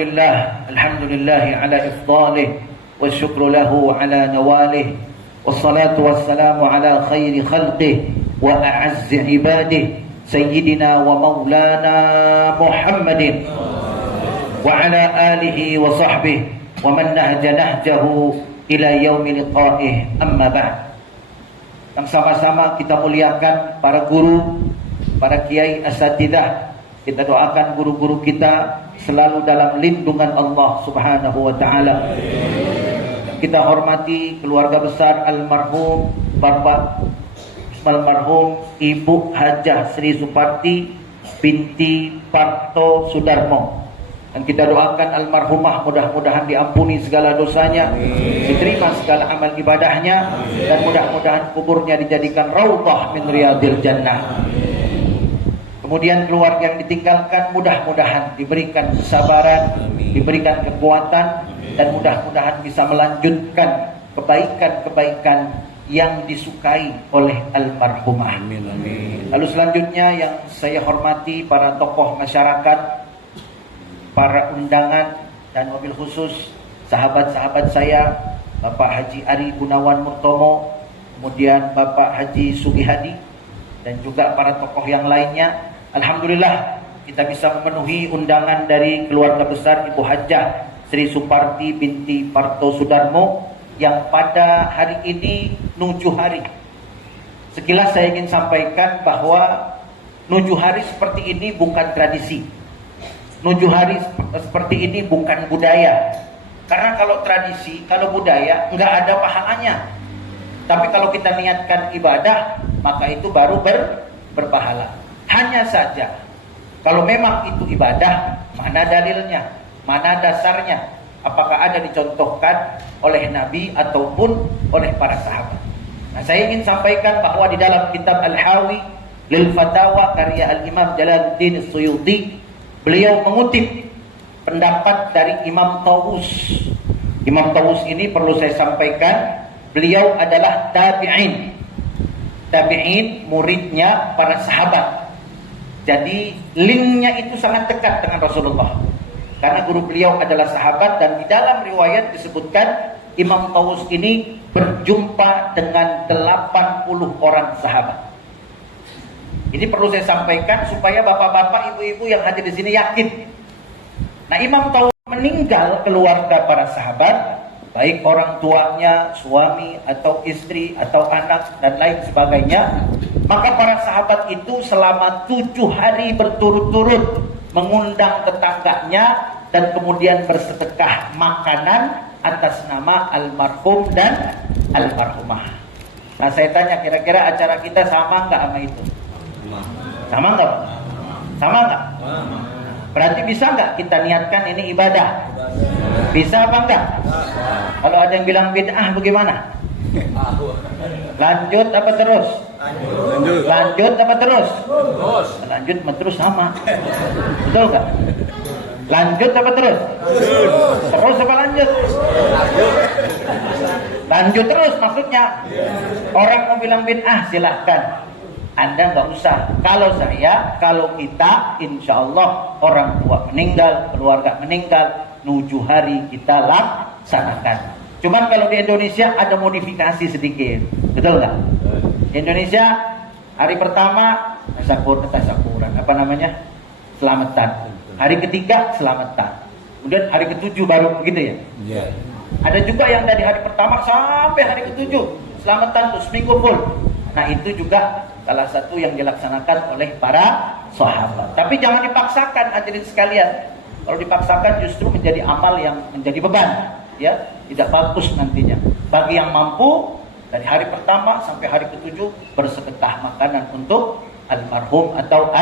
الحمد لله على إفضاله والشكر له على نواله والصلاة والسلام على خير خلقه وأعز عباده سيدنا ومولانا محمد وعلى آله وصحبه ومن نهج نهجه إلى يوم لقائه أما بعد. Yang sama-sama kita muliakan para guru, para kiai asatidzah. Kita doakan guru-guru kita selalu dalam lindungan Allah Subhanahu wa taala. Kita hormati keluarga besar almarhum Bapak almarhum Ibu Hajah Sri Suparti binti Parto Sudarmo. Dan kita doakan almarhumah mudah-mudahan diampuni segala dosanya, diterima segala amal ibadahnya, dan mudah-mudahan kuburnya dijadikan raudhah min riyadil jannah. Kemudian keluarga yang ditinggalkan mudah-mudahan diberikan kesabaran, diberikan kekuatan, dan mudah-mudahan bisa melanjutkan kebaikan-kebaikan yang disukai oleh almarhumah. Lalu selanjutnya yang saya hormati para tokoh masyarakat, para undangan, dan mobil khusus sahabat-sahabat saya, Bapak Haji Ari Gunawan Murtomo, kemudian Bapak Haji Sugihadi, dan juga para tokoh yang lainnya. Alhamdulillah kita bisa memenuhi undangan dari keluarga besar Ibu Hajah Sri Suparti binti Parto Sudarmo yang pada hari ini nujuh hari. Sekilas saya ingin sampaikan bahwa nujuh hari seperti ini bukan tradisi. Nujuh hari seperti ini bukan budaya. Karena kalau tradisi, kalau budaya nggak ada pahalanya. Tapi kalau kita niatkan ibadah, maka itu baru berpahala. Hanya saja, kalau memang itu ibadah, mana dalilnya, mana dasarnya, apakah ada dicontohkan oleh Nabi ataupun oleh para sahabat. Nah, saya ingin sampaikan bahwa di dalam kitab Al-Hawi Lil Fatawa karya Al-Imam Jalaluddin Suyuti, beliau mengutip pendapat dari Imam Tawus. Imam Tawus ini perlu saya sampaikan, beliau adalah tabi'in. Tabi'in muridnya para sahabat. Jadi linknya itu sangat dekat dengan Rasulullah. Karena guru beliau adalah sahabat, dan di dalam riwayat disebutkan Imam Tawus ini berjumpa dengan 80 orang sahabat. Ini perlu saya sampaikan supaya bapak-bapak, ibu-ibu yang hadir di sini yakin. Nah, Imam Tawus meninggal keluarga para sahabat, baik orang tuanya, suami atau istri atau anak dan lain sebagainya. Maka para sahabat itu selama 7 hari berturut-turut mengundang tetangganya dan kemudian bersedekah makanan atas nama almarhum dan almarhumah. Nah, saya tanya, kira-kira acara kita sama nggak sama itu? Sama nggak? Sama nggak? Berarti bisa nggak kita niatkan ini ibadah? Bisa apa enggak? Kalau ada yang bilang bid'ah bagaimana? Lanjut apa terus? Lanjut apa terus? Lanjut terus sama. Betul nggak? Lanjut apa terus? Terus apa lanjut? Lanjut terus maksudnya. Orang mau bilang bid'ah silahkan. Anda nggak usah. Kalau kita, insya Allah orang tua meninggal, keluarga meninggal, 7 hari kita laksanakan. Cuman kalau di Indonesia ada modifikasi sedikit, betul nggak? Di Indonesia hari pertama tasakuran, apa namanya? Selamatan. Hari ketiga selamatan. Kemudian hari ketujuh baru begitu ya? Iya. Ada juga yang dari hari pertama sampai hari ketujuh selamatan tuh seminggu full. Nah, itu juga salah satu yang dilaksanakan oleh para sahabat. Tapi jangan dipaksakan hadirin sekalian. Kalau dipaksakan justru menjadi amal yang menjadi beban, ya, tidak bagus nantinya. Bagi yang mampu dari hari pertama sampai hari ketujuh bersedekah makanan untuk almarhum atau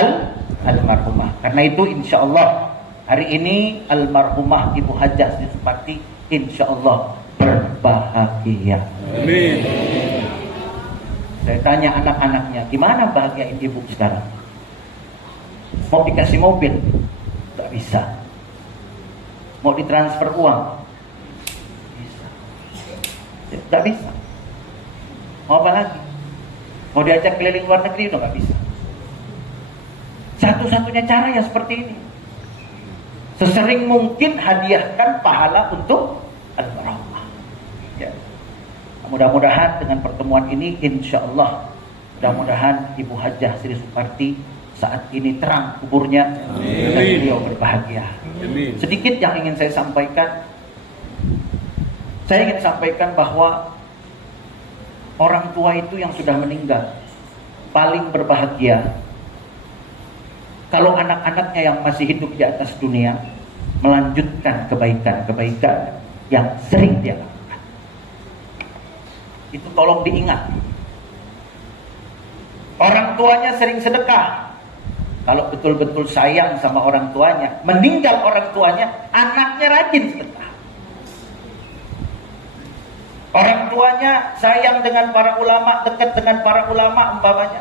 almarhumah. Karena itu insya Allah hari ini almarhumah Ibu Hajah Sri Suparti insya Allah berbahagia. Amin. Saya tanya anak-anaknya, gimana bahagiain ibu sekarang? Mau dikasih mobil? Gak bisa. Mau ditransfer uang? Bisa. Gak bisa. Mau apa lagi? Mau diajak keliling luar negeri? Udah gak bisa. Satu-satunya cara ya seperti ini. Sesering mungkin hadiahkan pahala untuk al-barokah. Ya. Mudah-mudahan dengan pertemuan ini, insya Allah, mudah-mudahan Ibu Hajah Sri Suparti saat ini terang kuburnya dan beliau berbahagia. Amin. Sedikit yang ingin saya sampaikan. Saya ingin sampaikan bahwa orang tua itu yang sudah meninggal paling berbahagia kalau anak-anaknya yang masih hidup di atas dunia melanjutkan kebaikan-kebaikan yang sering dia lakukan. Itu tolong diingat. Orang tuanya sering sedekah. Kalau betul-betul sayang sama orang tuanya, meninggal orang tuanya, anaknya rajin sedekah. Orang tuanya sayang dengan para ulama, dekat dengan para ulama umpamanya.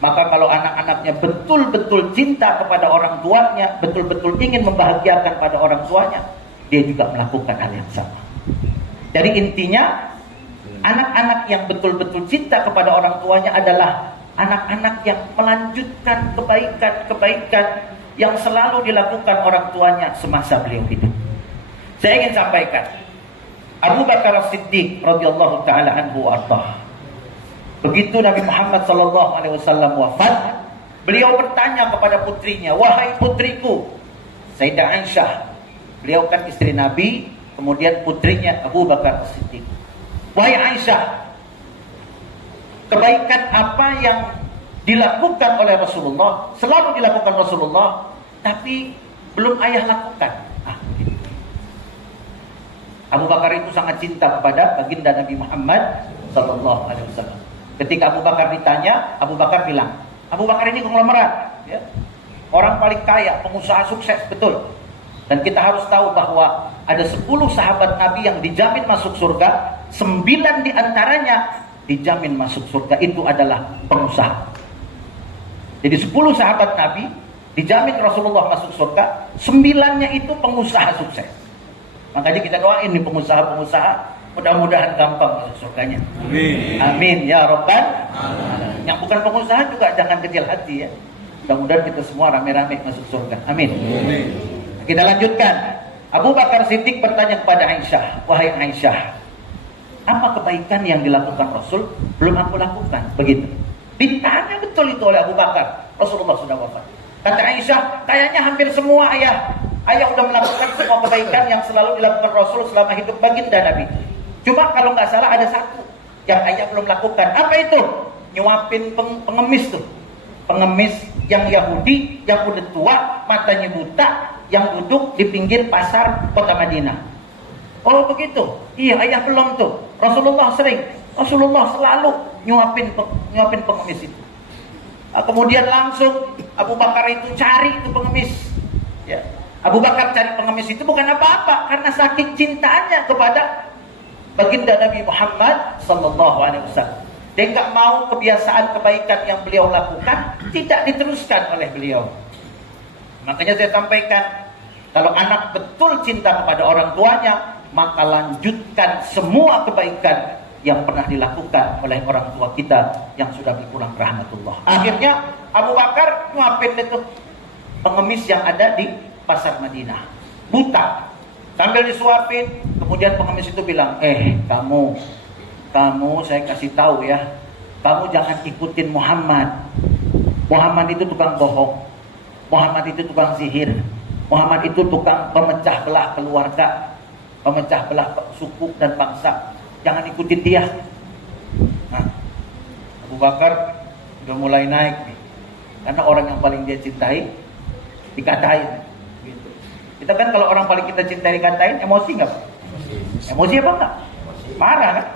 Maka kalau anak-anaknya betul-betul cinta kepada orang tuanya, betul-betul ingin membahagiakan pada orang tuanya, dia juga melakukan hal yang sama. Jadi intinya, anak-anak yang betul-betul cinta kepada orang tuanya adalah anak-anak yang melanjutkan kebaikan-kebaikan yang selalu dilakukan orang tuanya semasa beliau hidup. Saya ingin sampaikan, Abu Bakar As-Siddiq radhiyallahu taala anhu ardah. Begitu Nabi Muhammad SAW wafat, beliau bertanya kepada putrinya, wahai putriku, Sayyidah Aisyah. Beliau kan istri Nabi, kemudian putrinya Abu Bakar As-Siddiq. Wahai Aisyah, kebaikan apa yang dilakukan oleh Rasulullah, selalu dilakukan Rasulullah, tapi belum ayah lakukan? Gitu. Abu Bakar itu sangat cinta kepada baginda Nabi Muhammad SAW. Ketika Abu Bakar ditanya, Abu Bakar bilang, Abu Bakar ini konglomerat, ya. Orang paling kaya, pengusaha sukses, betul. Dan kita harus tahu bahwa ada 10 sahabat Nabi yang dijamin masuk surga, 9 diantaranya dijamin masuk surga, itu adalah pengusaha. Jadi 10 sahabat Nabi dijamin Rasulullah masuk surga, 9-nya itu pengusaha sukses. Makanya kita doain nih pengusaha-pengusaha, mudah-mudahan gampang masuk surganya. Amin. Amin ya Rabbal Alamin. Yang bukan pengusaha juga jangan kecil hati ya. Mudah-mudahan kita semua rame-rame masuk surga. Amin. Amin. Kita lanjutkan. Abu Bakar Siddiq bertanya kepada Aisyah, wahai Aisyah, apa kebaikan yang dilakukan Rasul belum aku lakukan? Begitu. Ditanya betul itu oleh Abu Bakar. Rasulullah sudah wafat. Kata Aisyah, kayaknya hampir semua ayah udah melakukan semua kebaikan yang selalu dilakukan Rasul selama hidup baginda Nabi. Cuma kalau nggak salah ada satu yang ayah belum lakukan. Apa itu? Nyuapin pengemis tuh. Pengemis yang Yahudi, yang udah tua, matanya buta, yang duduk di pinggir pasar kota Madinah. Oh begitu? Iya, ayah belum tuh. Rasulullah selalu nyuapin pengemis itu. Kemudian langsung Abu Bakar itu cari itu pengemis. Ya. Abu Bakar cari pengemis itu bukan apa-apa, karena saking cintanya kepada baginda Nabi Muhammad SAW. Dia nggak mau kebiasaan kebaikan yang beliau lakukan tidak diteruskan oleh beliau. Makanya saya sampaikan, kalau anak betul cinta kepada orang tuanya, maka lanjutkan semua kebaikan yang pernah dilakukan oleh orang tua kita yang sudah berpulang rahmatullah. Akhirnya Abu Bakar nyuapin itu pengemis yang ada di pasar Madinah, buta. Sambil disuapin, kemudian pengemis itu bilang, kamu saya kasih tahu ya, kamu jangan ikutin Muhammad. Muhammad itu tukang bohong, Muhammad itu tukang sihir, Muhammad itu tukang pemecah belah keluarga, pemecah belah suku dan bangsa. Jangan ikutin dia. Nah, Abu Bakar udah mulai naik nih, karena orang yang paling dia cintai dikatain. Kita kan kalau orang paling kita cintai dikatain, emosi nggak? Emosi apa enggak? Marah kan?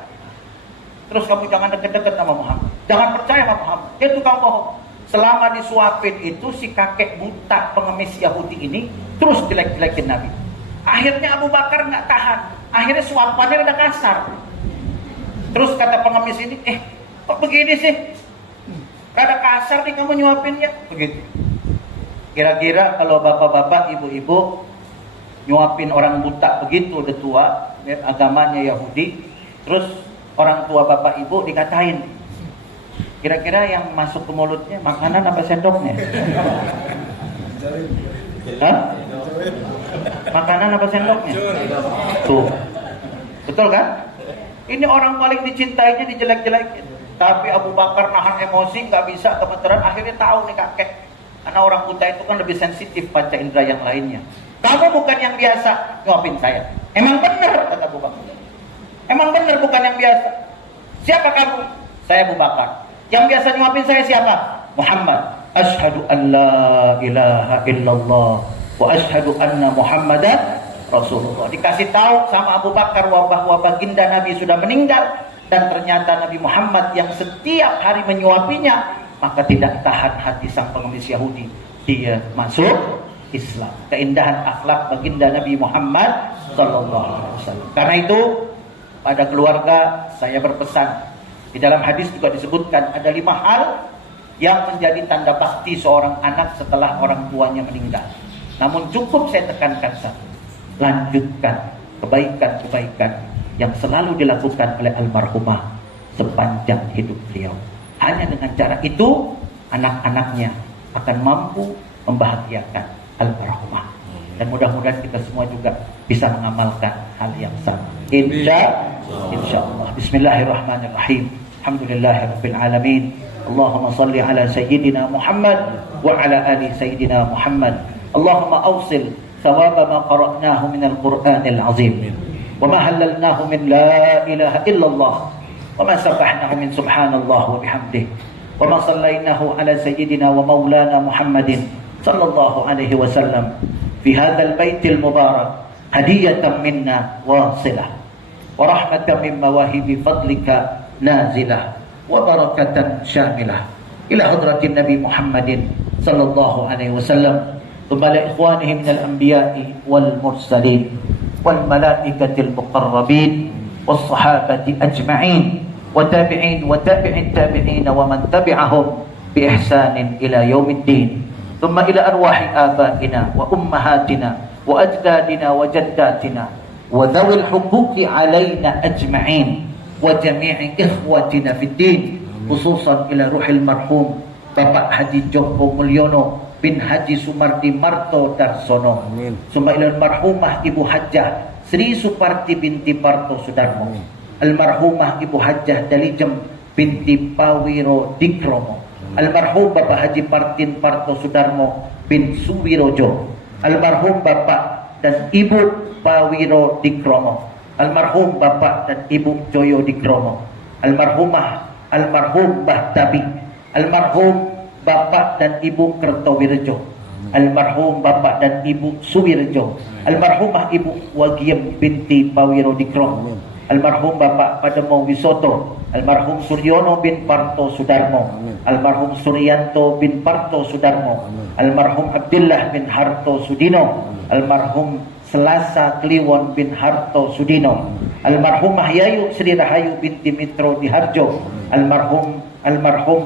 Terus kamu jangan deket-deket sama Muhammad, jangan percaya sama Muhammad, dia tukang bohong. Selama disuapin itu, si kakek buta pengemis Yahudi ini terus jelek-jelekin Nabi. Akhirnya Abu Bakar nggak tahan, akhirnya suapannya udah kasar. Terus kata pengemis ini, kok begini sih? Rada kasar nih kamu nyuapinnya. Begitu. Kira-kira kalau bapak-bapak, ibu-ibu nyuapin orang buta begitu, udah tua, ya, agamanya Yahudi, terus orang tua bapak ibu dikatain, kira-kira yang masuk ke mulutnya makanan apa sendoknya? Hah? Makanan apa sendoknya? Tuh. Betul kan? Ini orang paling dicintainya dijelek-jelekin. Tapi Abu Bakar nahan emosi, nggak bisa, kebetulan akhirnya tahu nih kakek. Karena orang buta itu kan lebih sensitif panca indera yang lainnya. Kamu bukan yang biasa nyuapin saya. Emang benar, kata Abu Bakar. Emang benar bukan yang biasa. Siapa kamu? Saya Abu Bakar. Yang biasa nyuapin saya siapa? Muhammad. Asyhadu an la ilaha illallah wa asyhadu anna Muhammadan Rasulullah. Dikasih tahu sama Abu Bakar bahwa baginda Nabi sudah meninggal. Dan ternyata Nabi Muhammad yang setiap hari menyuapinya, maka tidak tahan hati sang pengemis Yahudi. Dia masuk Islam. Keindahan akhlak baginda Nabi Muhammad SAW. Karena itu, pada keluarga saya berpesan. Di dalam hadis juga disebutkan ada 5 hal yang menjadi tanda bakti seorang anak setelah orang tuanya meninggal. Namun cukup saya tekankan satu. Lanjutkan kebaikan-kebaikan yang selalu dilakukan oleh almarhumah sepanjang hidup beliau. Hanya dengan cara itu, anak-anaknya akan mampu membahagiakan almarhumah. Dan mudah-mudahan kita semua juga bisa mengamalkan hal yang sama. Insyaallah. Bismillahirrahmanirrahim. Alhamdulillahirabbil alamin. Allahumma salli ala sayyidina Muhammad wa ala ali sayyidina Muhammad. Allahumma awsil thawaba ma qara'nahu minal Qur'anil azim. وما هللناه من لا إله إلا الله وما سبحناه من سبحان الله وبحمده وما صليناه على سيدنا ومولانا محمد صلى الله عليه وسلم في هذا البيت المبارك هدية منا واصلة ورحمة من مواهب فضلك نازلة وبركة شاملة إلى حضرة النبي محمد صلى الله عليه وسلم ثم لإخوانه من الأنبياء والمرسلين والملائكة المقربين والصحابة أجمعين وتابعين وتابع التابعين ومن تبعهم بإحسان إلى يوم الدين ثم إلى أرواح آبائنا وأمهاتنا وأجدادنا وجداتنا وذوي الحقوق علينا أجمعين وجميع إخوتنا في الدين خصوصا إلى روح المرحوم Bapak Haji Joko Mulyono bin Haji Sumardi Marto Darsono. Summa ilal marhumah Ibu Hajjah Sri Suparti binti Parto Sudarmo. Almarhumah Ibu Hajjah Dalijem binti Pawiro Dikromo. Almarhum Bapak Haji Partin Parto Sudarmo bin Suwirojo. Almarhum Bapak dan Ibu Pawiro Dikromo. Almarhum Bapak dan Ibu Joyo Dikromo. Almarhum Mbah Tabi. Almarhum Bapak dan Ibu Kertowirjo. Almarhum Bapak dan Ibu Suwirjo. Almarhumah Ibu Wagiem binti Pawiro Dikrom. Almarhum Bapak Pademo Wisoto. Almarhum Suryono bin Parto Sudarmo. Almarhum Suryanto bin Parto Sudarmo. Almarhum Abdullah bin Harto Sudino. Almarhum Selasa Kliwon bin Harto Sudino. Almarhumah Yayu Sri Rahayu binti Mitro Diharjo. Almarhum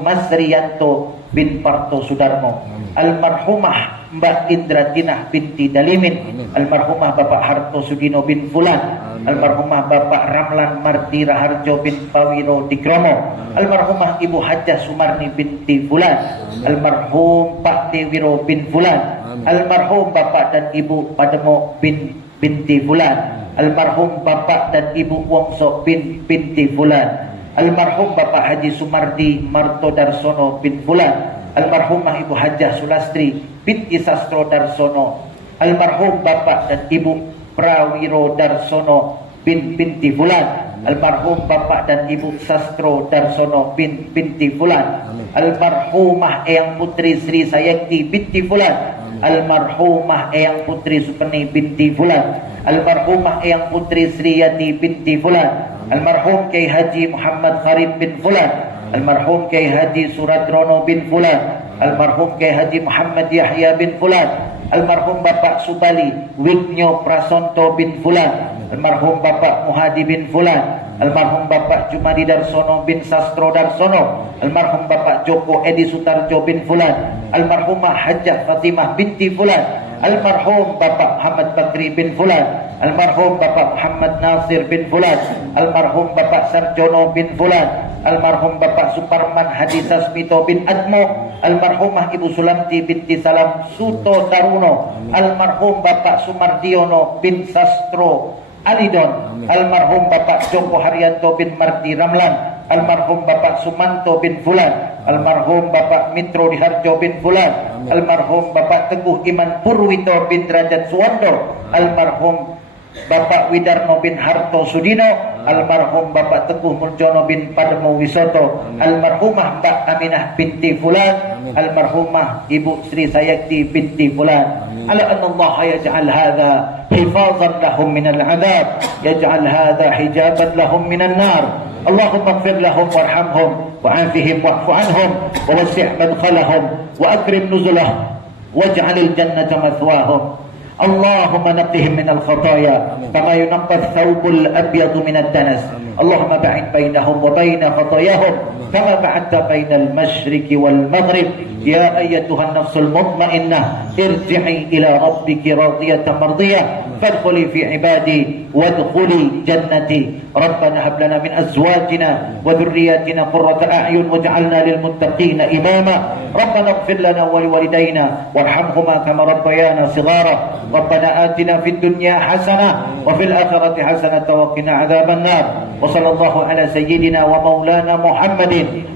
Mas Riyanto bin Parto Sudarmo. Almarhumah Mbak Indratinah binti Dalimin. Almarhumah Bapak Harto Sudino bin Fulan. Almarhumah Bapak Ramlan Marti Raharjo bin Pawiro Dikromo. Almarhumah Ibu Hajjah Sumarni binti Fulan. Almarhum Pak Dewiro bin Fulan. Almarhum Bapak dan Ibu Pademo binti Fulan. Almarhum Bapak dan Ibu Wongso binti Fulan. Almarhum Bapak Haji Sumardi Marto Darsono bin Fulan. Almarhumah Ibu Hajjah Sulastri binti Sastro Darsono. Almarhum Bapak dan Ibu Prawiro Darsono binti Fulan. Almarhum Bapak dan Ibu Sastro Darsono binti Fulan. Almarhumah Eyang Putri Sri Sayakti binti Fulan. Almarhumah Eyang Putri Supeni binti Fulan. Almarhumah Eyang Putri Sri Yati binti Fulan. Almarhum Kiai Haji Muhammad Kharib bin Fulan. Almarhum Kiai Haji Suradrono bin Fulan. Almarhum Kiai Haji Muhammad Yahya bin Fulan. Almarhum Bapak Subali Wignyo Prasonto bin Fulan. Almarhum Bapak Muhadi bin Fulan. Almarhum Bapak Jumadi Darsono bin Sastro Darsono. Almarhum Bapak Joko Edi Sutarjo bin Fulan. Almarhumah Hajjah Fatimah binti Fulan. Almarhum Bapak Muhammad Bakri bin Fulan. Almarhum Bapak Muhammad Nasir bin Fulan. Almarhum Bapak Sarjono bin Fulan. almarhum Bapak Suparman Hadi Sasmito bin Admo, almarhumah Ibu Sulamti binti Salam Suto Taruno, almarhum Bapak Sumardiono bin Sastro Alidon, almarhum Bapak Joko Haryanto bin Mardi Ramlan, almarhum Bapak Sumanto bin Fulan, almarhum Bapak Mitro Diharjo bin Fulan, almarhum Bapak Teguh Iman Purwito bin Derajat Suwando, almarhum Bapak Widarno bin Harto Sudino, almarhum Bapak Teguh Muljono bin Padmo Wisoto, almarhumah Mbak Aminah binti Fulan, almarhumah Ibu Sri Sayakti binti Fulan. Ala anna Allah yaj'al hadha hifazan lahum minal adab, yaj'al hadha hijaban lahum minan nar. Allahumma ighfir lahum warhamhum wa'afihim wa'fu anhum wa wasi' madkhalahum wa akrim nuzulahum waj'alil jannata mathwahum. اللهم نقهم من الخطايا كما ينقى الثوب الأبيض من الدنس. اللهم باعد بينهم وبين خطاياهم كما بعدت بين المشرق والمغرب. يا أيتها النفس المطمئنة ارجعي إلى ربك راضية مرضية فادخلي في عبادي وادخلي جنتي. ربنا هب لنا من أزواجنا وذرياتنا قرة أعين واجعلنا للمتقين إماما. ربنا اغفر لنا ولوالدينا وارحمهما كما ربيانا صغارا. ربنا آتنا في الدنيا حسنة وفي الآخرة حسنة وقنا عذاب النار. وصلى الله على سيدنا ومولانا محمد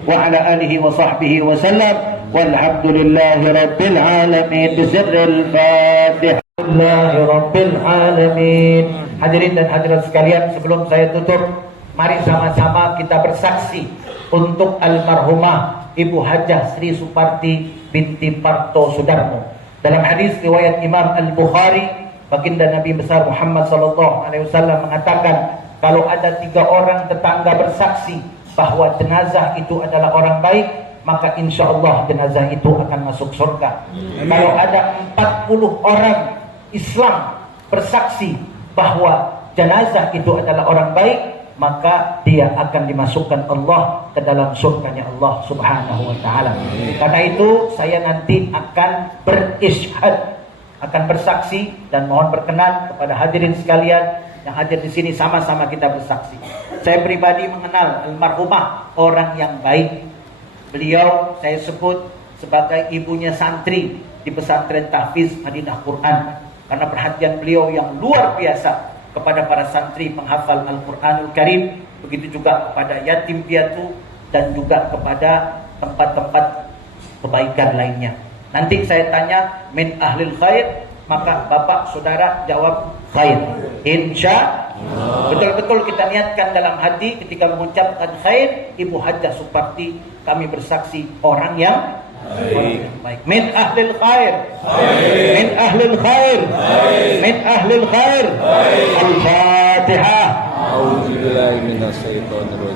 وعلى آله وصحبه وسلم والحمد لله رب العالمين بسر الفاتحة. لله رب العالمين. Hadirin dan hadirat sekalian, sebelum saya tutup, mari sama-sama kita bersaksi untuk almarhumah Ibu Hajah Sri Suparti binti Parto Sudarmo. Dalam hadis riwayat Imam Al-Bukhari, baginda Nabi besar Muhammad SAW mengatakan, kalau ada 3 orang tetangga bersaksi bahwa jenazah itu adalah orang baik, maka insya Allah jenazah itu akan masuk surga. Kalau ada 40 orang Islam bersaksi bahwa jenazah itu adalah orang baik, maka dia akan dimasukkan Allah ke dalam surganya Allah Subhanahu wa taala. Karena itu saya nanti akan berisyhad, akan bersaksi, dan mohon berkenan kepada hadirin sekalian yang hadir di sini sama-sama kita bersaksi. Saya pribadi mengenal almarhumah orang yang baik. Beliau saya sebut sebagai ibunya santri di pesantren Tahfiz Madinah Quran, karena perhatian beliau yang luar biasa kepada para santri penghafal Al-Quranul Karim, begitu juga kepada yatim piatu dan juga kepada tempat-tempat kebaikan lainnya. Nanti saya tanya min ahlil khair, maka bapak saudara jawab khair. Insya betul-betul kita niatkan dalam hati ketika mengucapkan khair. Ibu Hajah Suparti kami bersaksi orang yang baik. Min ahlil khair, min ahlil khair, min ahlil khair. Al-Fatihah.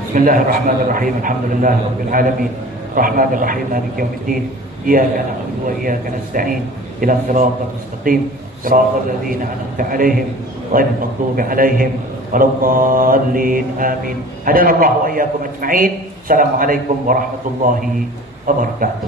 Bismillahirrahmanirrahim. Alhamdulillahirabbil alamin. Rahmanirrahim. Maliki yaumiddin. Iyyaka na'budu wa iyyaka nasta'in. Ihdinas siratal mustaqim. Siratal ladzina an'amta 'alaihim ghairil maghdubi 'alaihim waladdallin. Amin. Hadanallahu wa iyyakum ajma'in. Assalamualaikum warahmatullahi wabarakatuh.